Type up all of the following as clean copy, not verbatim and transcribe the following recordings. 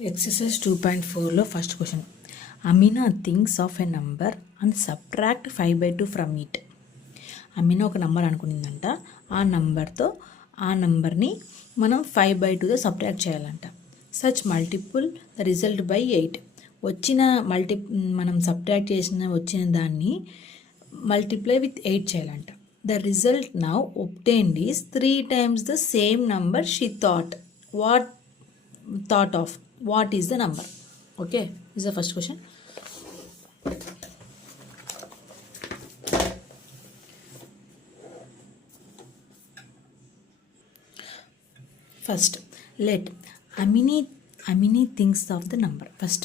Exercise 2.4 first question. Amina thinks of a number and subtract 5/2 from it. Amina ఒక number అనుకునిందంట. ఆ నంబర్ని మనం 5/2తో సబ్ట్రాక్ట్ చేయాలంట. Such multiple the result by 8. మనం సబ్ట్రాక్ట్ వచ్చిన దాన్ని మల్టిప్లై విత్ 8 చేయాలంట. The result now obtained is 3 times the same number she thought of. What is the number? Okay, this is the first question. First, let Amini thinks of the number. First,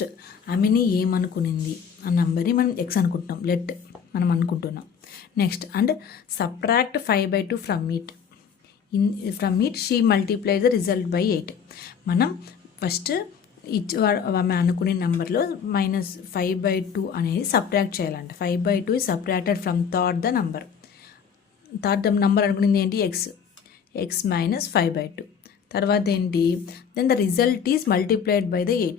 Amini ఏమనుకునింది ఆ నంబర్ని మనం x అనుకుంటున్నాం. Let మనం అనుకుంటున్నాం. Next, and subtract 5/2 from it she multiply the result by 8. మనం first ఆమె అనుకునే నెంబర్లో -5/2 అనేది సబ్ట్రాక్ట్ చేయాలంట. 5/2 is subtracted from third number అనుకునేది ఏంటి? X minus 5/2. తర్వాత ఏంటి? Then the result is multiplied by the 8.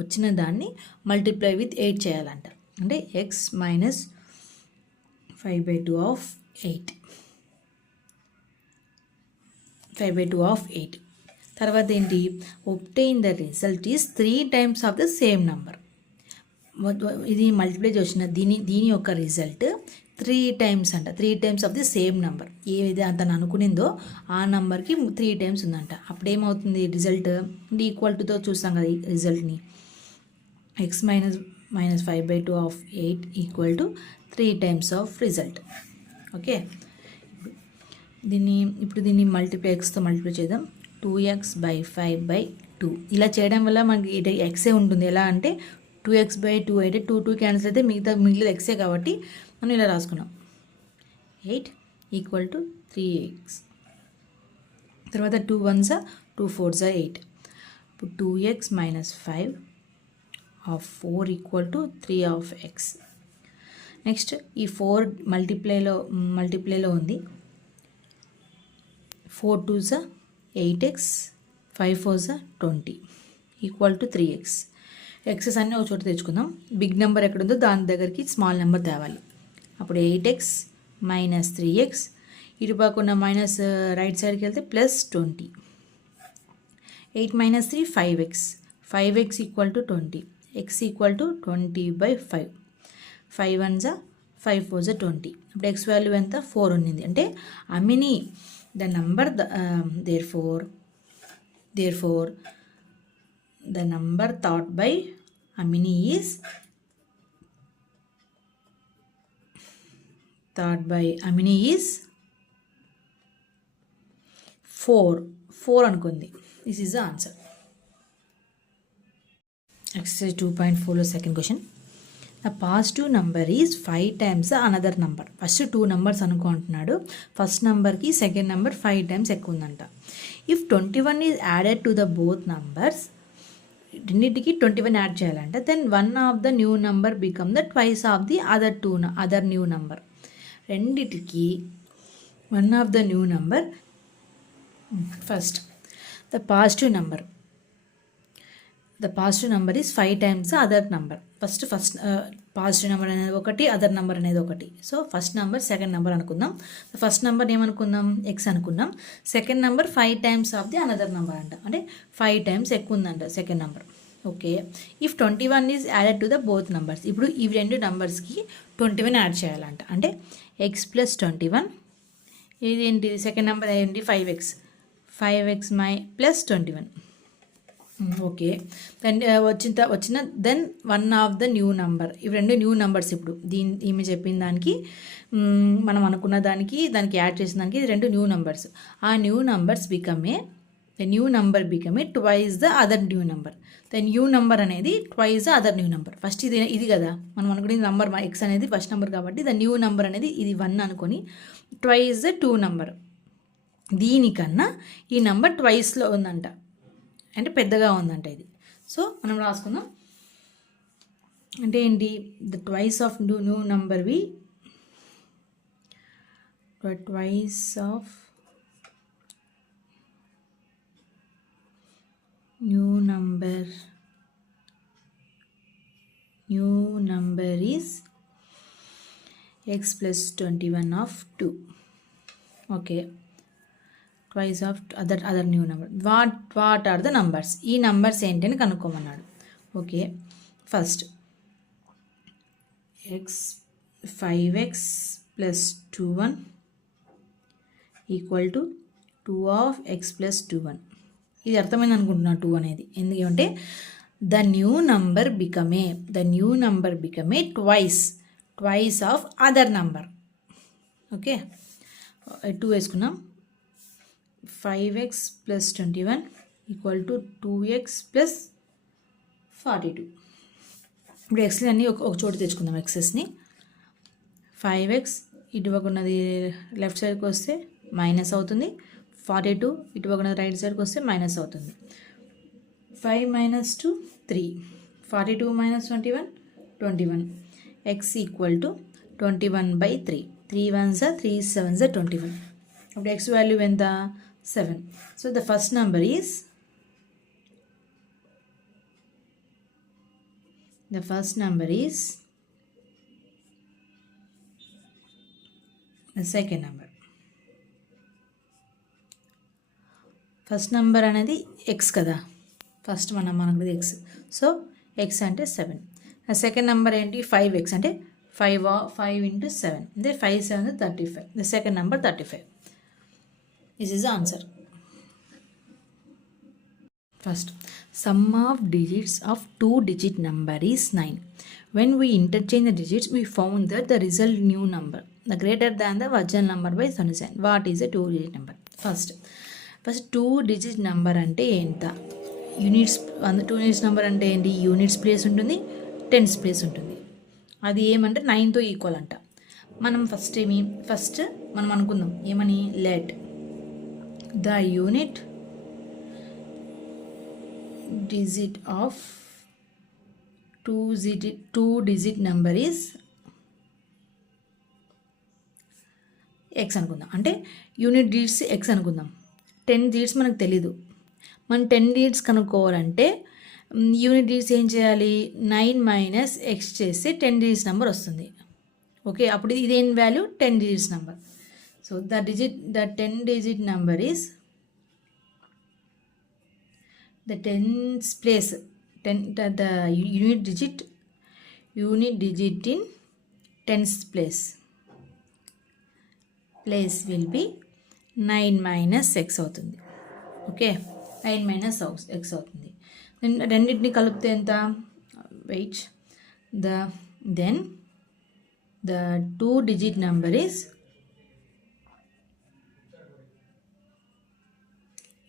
వచ్చిన దాన్ని మల్టిప్లై విత్ 8 చేయాలంట. అంటే ఎక్స్ మైనస్ 5/2 ఆఫ్ 8. 5/2 ఆఫ్ 8. తర్వాత ఏంటి? Obtain the result is 3 times of the same number. ఇది మల్టిప్లై చేసిన దీని యొక్క రిజల్ట్ 3 times అంట. 3 times of the same number. ఏదైతే తను అనుకునిందో ఆ నంబర్కి 3 times ఉందంట. అప్పుడేమవుతుంది రిజల్ట్? ఈక్వల్ టుతో చూస్తాం కదా ఈ రిజల్ట్ని. X minus 5/2 of 8 equal to 3 times of result. Okay, దీన్ని ఎక్స్తో మల్టిప్లై చేద్దాం. 2x/5/2. ఇలా చేయడం వల్ల మనకి ఎక్సే ఉంటుంది. ఎలా అంటే 2x/2 అయితే 2 క్యాన్సిల్ అయితే మిగిలిన ఎక్సే కాబట్టి మనం ఇలా రాసుకున్నాం. 8 ఈక్వల్ టు 3x. తర్వాత 2 1s 2 4s 8. ఇప్పుడు 2x minus 5 of 4 equal to 3 of X. Next ఈ 4 మల్టిప్లైలో ఉంది. 4 2s 8x, 5 4s 20 equal to 3x. Excess అన్నీ ఒక చోట తెచ్చుకుందాం. బిగ్ నెంబర్ ఎక్కడుందో దాని దగ్గరికి స్మాల్ నెంబర్ తేవాలి. అప్పుడు 8x మైనస్ 3x, ఇటు పక్కన మైనస్ రైట్ సైడ్కి వెళ్తే plus 20. 8 minus 3 5x. 5x equal to 20. x equal to 20/5. 5 1s 5 4s 20. ఇప్పుడు x వాల్యూ ఎంత? 4 ఉన్నింది. అంటే Amini the number therefore the number thought by Amini is 4 అనుకుంది. This is the answer. Exercise 2.4 second question. The positive number is 5 times another number. First 2 numbers అనుకుంటున్నాడు. First నెంబర్కి second number 5 times ఎక్కువ ఉందంట. If 21 is added to the both numbers, రెండింటికి 21 add చేయాలంట. Then 1 of the new number become the twice of the other new number. రెండింటికి 1 of the new number. First the positive number is 5 times other number. First positive number అనేది ఒకటి, other number అనేది ఒకటి. So first number second number అనుకుందాం. First number ఏమనుకుందాం? X అనుకుందాం. Second number 5 times of the another number అంట. అంటే 5 times ఎక్కువ ఉందంట second number. Okay, if 21 is added to the both numbers. ఇప్పుడు ఈ రెండు నెంబర్స్కి 21 యాడ్ చేయాలంట. అంటే ఎక్స్ ప్లస్ 21. ఇది ఏంటి? సెకండ్ నెంబర్ ఏంటి? 5x plus 21. Okay, then then 1 of the new number. ఇవి రెండు న్యూ నెంబర్స్. ఇప్పుడు ఈమె చెప్పిన దానికి మనం అనుకున్న దానికి యాడ్ చేసిన దానికి రెండు న్యూ నెంబర్స్. ఆ new numbers become a twice the other new number. The new number అనేది twice the other new number. First ఇది కదా మనం అనుకునే నెంబర్ ఎక్స్ అనేది ఫస్ట్ నెంబర్ కాబట్టి ద న్యూ నెంబర్ అనేది ఇది 1 అనుకొని ట్వైస్ ద 2 నెంబర్. దీనికన్నా ఈ నెంబర్ ట్వైస్లో ఉందంట, అంటే పెద్దగా ఉందంట ఇది. సో మనం రాసుకుందాం. అంటే ఏంటి? The twice of new number twice of new number is x plus 21 of 2. Okay, twice of other new number. What are the numbers? ఈ numbers ఏంటని కనుక్కోమన్నాడు. Okay, first x 5x plus 21 equal to 2 of x plus 21. ఇది అర్థమైంది అనుకుంటున్నా 2 అనేది. ఎందుకంటే the new number బికమే twice of other number. Okay, 2 వేసుకున్నాం. 5x plus 21 equal to 2x plus 42. ఇప్పుడు ఎక్స్ని అన్నీ ఒక చోటు తెచ్చుకుందాం. ఎక్సెస్ని 5x ఇటువకున్నది లెఫ్ట్ సైడ్కి వస్తే మైనస్ అవుతుంది, 42 ఇటువకున్నది రైట్ సైడ్కి వస్తే మైనస్ అవుతుంది. 5 minus 2 3, 42 minus 21 21. x equal to 21/3. 3 1s are 3 7s are 21. అప్పుడు x వాల్యూ ఎంత? 7. So the first number is the second number. First number అనేది ఎక్స్ కదా, ఫస్ట్ మనకు ఎక్స్. సో ఎక్స్ అంటే 7. సెకండ్ నెంబర్ ఏంటి? 5x అంటే 5 into 7 అంటే 5 7 35. The second number 35. This is the answer. First, sum of digits of 2-digit number is 9. When we interchange the digits, we found that the result new number the greater than the original number by 27. What is a 2-digit number? First 2-digit number అంటే ఎంత? Units. 2 digit number అంటే ఏంటి? Units place ఉంటుంది, tens place ఉంటుంది. అది ఏమంటే 9తో equal అంట. మనం ఫస్ట్ మనం అనుకుందాం ఏమని? Let the unit digit of 2-digit number is x అనుకుందాం. అంటే యూనిట్ డిజిట్స్ x అనుకుందాం. 10 digits మనకు తెలీదు. మనం 10 digits కనుక్కోవాలంటే యూనిట్ డిజిట్స్ ఏం చేయాలి? 9 minus x చేస్తే 10 digits నెంబర్ వస్తుంది. ఓకే, అప్పుడు ఇదేం value? 10 digits number. So the 10-digit number is the tens place, the unit digit in tens place will be 9 minus x అవుతుంది. ఓకే, 9 minus x అవుతుంది. రెండింటిని కలిపితే ఎంత? Wait, then the 2-digit number is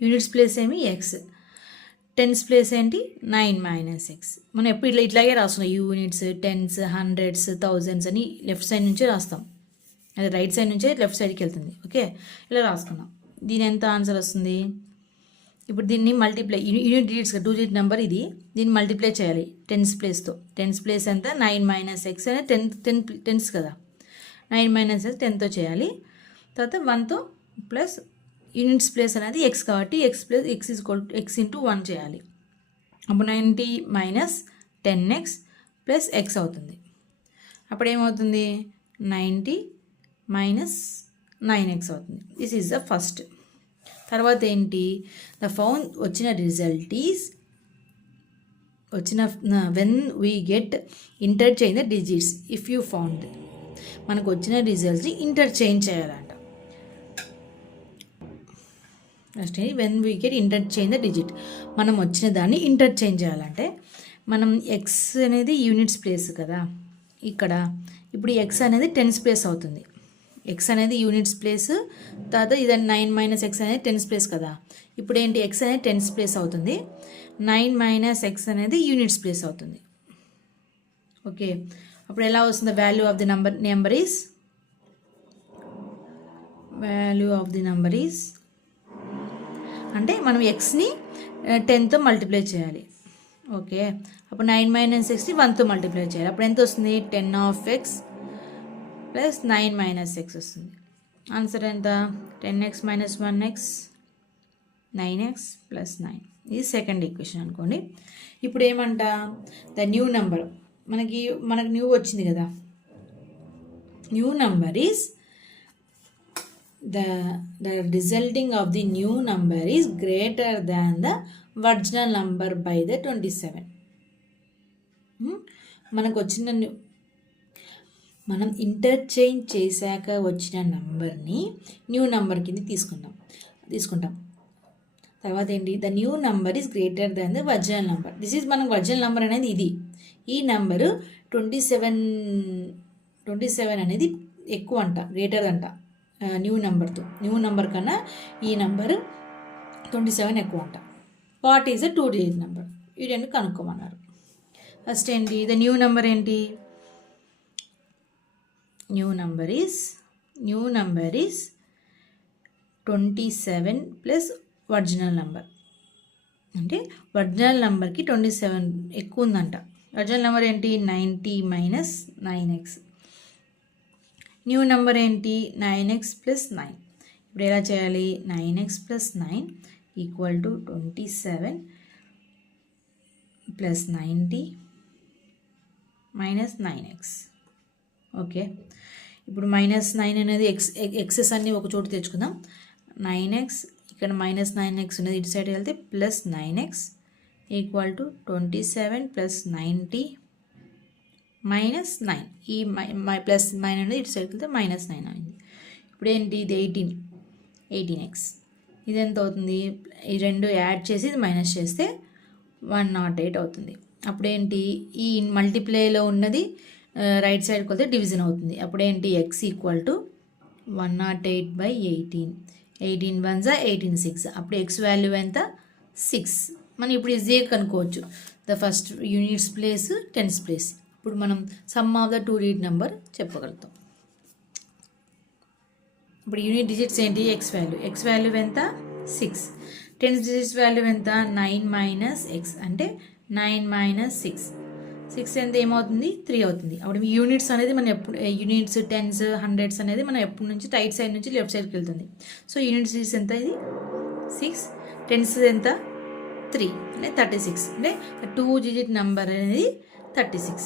units place ఏమి? x. Tens place ఏంటి? 9 minus x. మనం ఎప్పుడు ఇట్లాగే రాస్తున్నాం. యూనిట్స్, టెన్స్, హండ్రెడ్స్, థౌజండ్స్ అని లెఫ్ట్ సైడ్ నుంచే రాస్తాం. అది రైట్ సైడ్ నుంచే లెఫ్ట్ సైడ్కి వెళ్తుంది. ఓకే, ఇలా రాసుకున్నాం. దీని ఎంత ఆన్సర్ వస్తుంది? ఇప్పుడు దీన్ని multiply, unit digits 2-digit number ఇది, దీన్ని మల్టిప్లై చేయాలి టెన్స్ ప్లేస్తో. టెన్స్ ప్లేస్ ఎంత? 9 minus x అనేది టెన్స్ కదా. 9 minus x 10తో చేయాలి. తర్వాత 1తో ప్లస్ యూనిట్స్ ప్లేస్ అనేది x కాబట్టి x into 1 చేయాలి. అప్పుడు 90 minus 10x ప్లస్ x అవుతుంది. అప్పుడు ఏమవుతుంది? 90 minus 9x అవుతుంది. This is the first. తర్వాత ఏంటి? ద ఫౌండ్ వచ్చిన result is when we get interchange the digits. If you found, మనకు వచ్చిన రిజల్ట్స్ని ఇంటర్చేంజ్ చేయాలంట. Next when we get interchange the digit, మనం వచ్చిన దాన్ని ఇంటర్చేంజ్ చేయాలంటే మనం ఎక్స్ అనేది యూనిట్స్ ప్లేస్ కదా ఇక్కడ. ఇప్పుడు ఎక్స్ అనేది టెన్స్ ప్లేస్ అవుతుంది. ఎక్స్ అనేది యూనిట్స్ ప్లేస్, తర్వాత ఇది 9 minus x అనేది టెన్స్ ప్లేస్ కదా. ఇప్పుడు ఏంటి? ఎక్స్ అనేది టెన్స్ ప్లేస్ అవుతుంది, 9 minus x అనేది యూనిట్స్ ప్లేస్ అవుతుంది. ఓకే, అప్పుడు ఎలా వస్తుంది? Value of the number is అంటే మనం ఎక్స్ని 10తో మల్టిప్లై చేయాలి. ఓకే, అప్పుడు 9 minus xని 1తో మల్టిప్లై చేయాలి. అప్పుడు ఎంత వస్తుంది? 10 of x plus 9 minus x వస్తుంది. ఆన్సర్ ఎంత? 10x minus 1x 9x plus 9. ఇది సెకండ్ ఈక్వేషన్ అనుకోండి. ఇప్పుడు ఏమంట? ద న్యూ నెంబర్ మనకు న్యూ వచ్చింది కదా, new number is the resulting of the new number is greater than the original number by the 27. మనకు వచ్చిన మనం ఇంటర్చేంజ్ చేశాక వచ్చిన నంబర్ని న్యూ నంబర్ కింద తీసుకుంటాం. తర్వాత ఏంటి, the new number is greater than the original number. This is మనకు ఒరిజినల్ నంబర్ అనేది ఇది. ఈ నంబరు 27 అనేది ఎక్కువ అంట, గ్రేటర్ అంట న్యూ నంబర్ కన్నా ఈ నంబరు 27 ఎక్కువ అంట. What is a 2 digit number? ఈ రెండు కనుక్కోమన్నారు. ఫస్ట్ ఏంటి, ద న్యూ నెంబర్ ఏంటి, new number is 27 plus original number. అంటే ఒరిజినల్ నెంబర్కి 27 ఎక్కువ ఉందంట. ఒరిజినల్ నెంబర్ ఏంటి, 90 మైనస్ 9x. న్యూ నెంబర్ ఏంటి, 9x ప్లస్ 9. ఇప్పుడు ఎలా చేయాలి, 9x plus 9 equal to 27 plus 90 minus 9x. Okay, ఇప్పుడు మైనస్ 9 అనేది ఎక్సెస్ అన్నీ ఒక చోటు తెచ్చుకుందాం. 9x ఇక్కడ మైనస్ 9x ఉన్నది ఇటు సైడ్ వెళ్తే plus 9x equal to 27 plus 90 minus 9. ఈ ప్లస్ 9 అనేది ఇటు సైడ్కి వెళ్తే మైనస్ 9 అయింది. ఇప్పుడు ఏంటి, ఇది 18x. ఇది ఎంత అవుతుంది, ఈ రెండు యాడ్ చేసి ఇది మైనస్ చేస్తే 108 అవుతుంది. అప్పుడేంటి, ఈ మల్టిప్లేలో ఉన్నది రైట్ సైడ్కి వెళ్తే డివిజన్ అవుతుంది. అప్పుడేంటి, ఎక్స్ ఈక్వల్ టు 108/18. 18 1 18 6. అప్పుడు ఎక్స్ వాల్యూ ఎంత, 6. మనం ఇప్పుడు ఈజీగా కనుక్కోవచ్చు. The first units place, tens place. ఇప్పుడు మనం some of the 2 digit number చెప్పగలుగుతాం. ఇప్పుడు యూనిట్ డిజిట్స్ ఏంటి, ఎక్స్ వాల్యూ ఎంత, 6. టెన్స్ డిజిట్స్ వాల్యూ ఎంత, 9 మైనస్ ఎక్స్ అంటే 9 మైనస్ 6. 6 ఎంత ఏమవుతుంది, 3 అవుతుంది. అప్పుడు మీ యూనిట్స్ అనేది మనం ఎప్పుడు యూనిట్స్, టెన్స్, హండ్రెడ్స్ అనేది మనం ఎప్పటి నుంచి రైట్ సైడ్ నుంచి లెఫ్ట్ సైడ్కి వెళ్తుంది. సో యూనిట్స్ డిజిట్స్ ఎంత, ఇది 6. టెన్స్ ఎంత, 3 అంటే 36. అంటే 2 digit నెంబర్ అనేది 36.